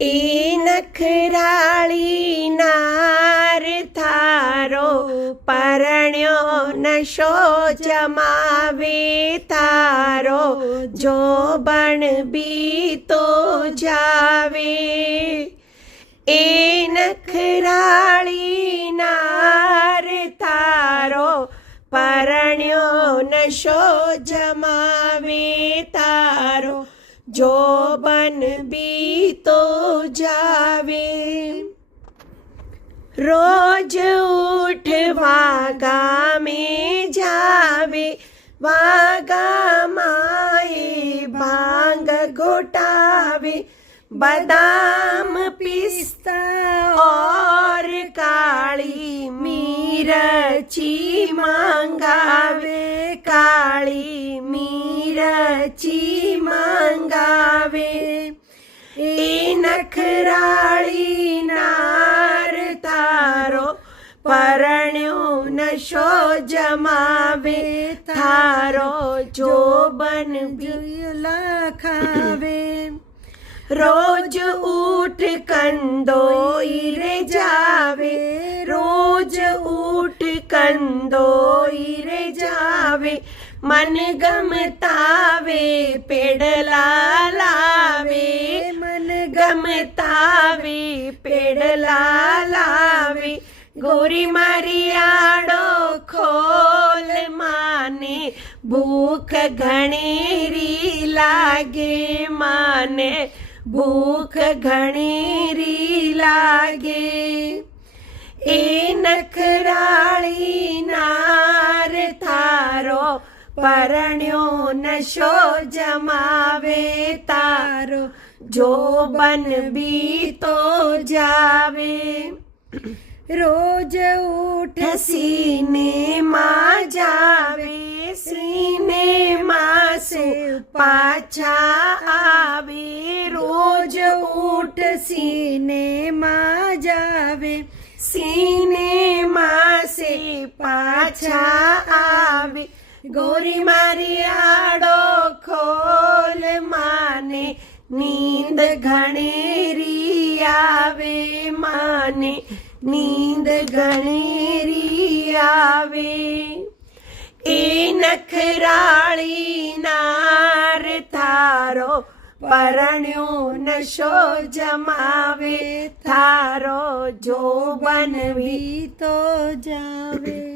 એ નખરાળી નાર થારો પરણ્યો નશો જમાવે તારો જોબણ બીતો જાવે એ નખરાળી નાર તારો પરણ્યો નશો જમાવે તારો જોબન બીતો જાવે રોજ ઉઠવા ગામે જાવે વાગામાએ ભાંગ ગોટાવે બદામ પિસ્તા ઓર કાળી મિરચી મંગાવે કાળી મિરચી મંગાવે એ નખરાળી નાર તારો પરણ્યો નશો જમાવે તારો જોબન લખાવે રોજ ઉઠ કંદોઈ રે જાવે રોજ ઉઠ કંદોઈ રે જાવે મન ગમતાવે પેડલા લાવે મન ગમતાવે પેડલા લાવે ગોરી મારી આડો ખોલ માને ભૂખ ઘણેરી લાગે માને ભૂખ ઘણેરી લાગે એ નખરાળી નાર થારો પરણ્યો નશો જમાવે તારો જોબન બીતો જાવે રોજ ઉઠ સિનેમા જાવે સિનેમા સે પાછા આવે રોજ ઉઠ સિનેમા જાવે સિનેમા સે પાછા આવે ગોરી મારી આડો ખોલ માને નીંદ ઘણેરી આવે માને નીંદ ઘણેરી આવે એ નખરાળી નાર તારો પરણ્યો નશો જમાવે તારો જોબન બીતો જાવે।